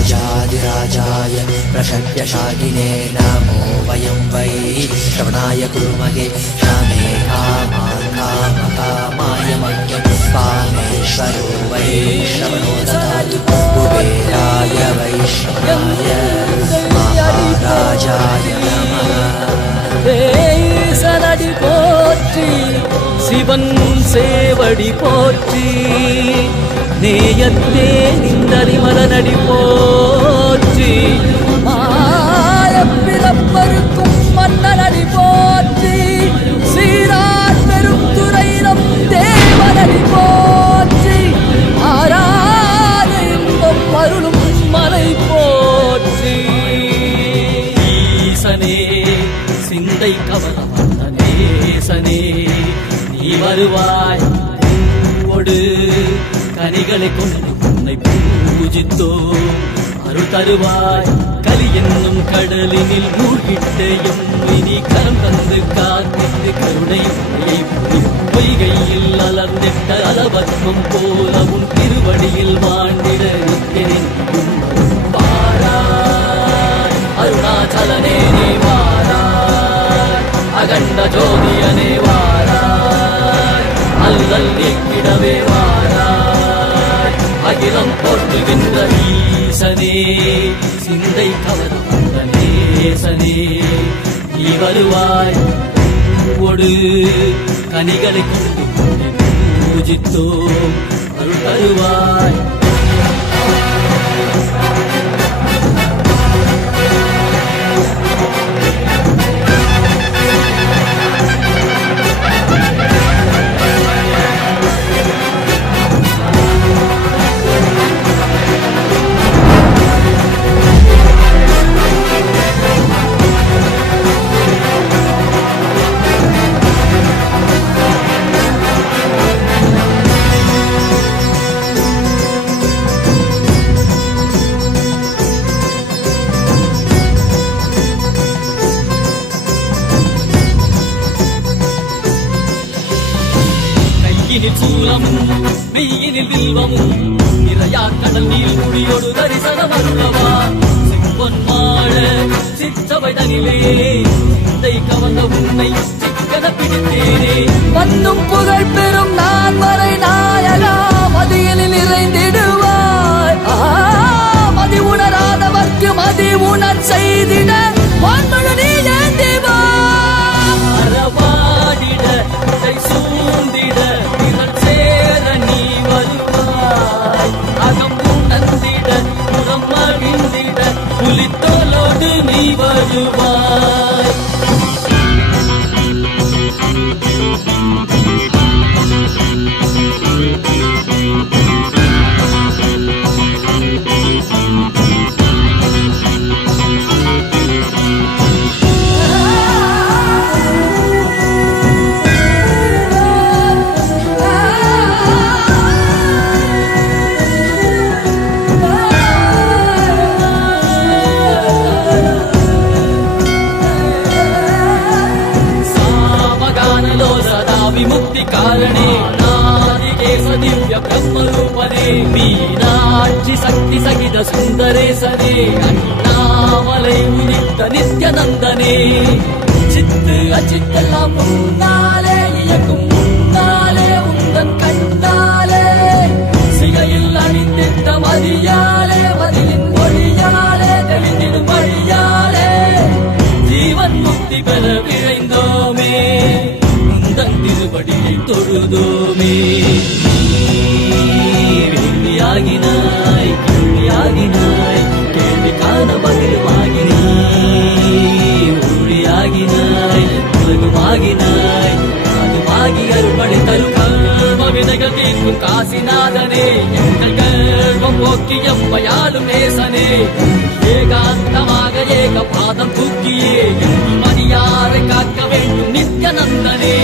राजाधिराजाय प्रशव्यशालिने नमो वयं वै श्रवणाय कुर्महे श्यामे कामाय मह्यं कामेश्वरो वै श्रवणो ददातु कुबेराय वै श्रवणाय महाराजाय नमः சனடி போற்றி சிவன் சேவடி போற்றி நேயத்தே நின்றடி மலனடி போற்றி மாயப்பிறப்பருக்கும் மன்னனடி போற்றி சீரார் பெரும் துறையிடம் தேவனடி போற்றி ஆராத இன்பம் அருளும் மலை போற்றி ஈசனே சிந்தை கவலம் நேசனே நீ வருவாய் பூவோடு கனிகளை கொண்டு உன்னை பூஜித்தோ அருள் தருவாய் கலி என்னும் கடலினில் மூழ்கிட்டையும் இனி கரம் தந்து காத்திட்டு கருணையை பொய்கையில் அலர்ந்திட்ட அலவத்மம் போல உன் திருவடியில் வாழ்ந்திட நிற்கிறேன் வாராய் அருணாச்சலனே நீ வாராய் அகண்ட ஜோதியனே வாராய் அல்லல் நீக்கிடவே வாராய் அகிலம் போற்றுகின்ற ஈசனே சிந்தை கவர்ந்த நேசனே நீ வருவாய் பூவோடு கனிகளை கொண்டு பூஜித்தோ அருள் தருவாய் சூலமும் மெய்யினில் வில்வமும் நிறையா கடல் நீர் குடியோடு தரிசனம் அருளவா செம்பொன் மாழ சிற்றவை தனிலே சிந்தை கவர்ந்த உன்னை சிக்கன பிடித்தேனே வந்தும் புகழ் பெறும் நான் வரை நாயகா மதியினில் நிறைந்திடுவாய் மதி உணராதவர்க்கு மதி உணர் செய்திட வான்மழு நீ ஏந்திவா அறவாடிட சூழ்ந்திட புலித்தோலோடு நீ வருவாய் विमुक्ति कारणे नादिकेश दिव्य ब्रह्म रूपने मीनाक्षि शक्ति सहित सुंदरेशने अन्नामलै उदित नित्यानंदने चित्त अचित्तெல்லாம் முன்னாலே இயக்கும் முன்னாலே உந்தன் கண்ணாலே சிகையில் அணிந்திட்ட மதியாலே மதியின் மொழியாலே தெளிந்திடும் வழியாலே ஜீவன் முக்தி பெற விழைந்தோமே திருவடியை தொழுதோமே வேண்டியாகினாய் கேள்வியாகினாய் கேள்வி காண பதிலுமாகினாய் ஊழியாகினாய் உலகுமாகினாய் அதுமாகி அருள்படை தரும் கர்ம வினைகள் தீர்க்கும் காசிநாதனே எங்கள் கர்மம் போக்கி எம்மையாலும் நேசனே ஏகாந்தமாக ஏக பாதம் தூக்கியே மணியாரை காக்க வேண்டும் நித்யானந்தனே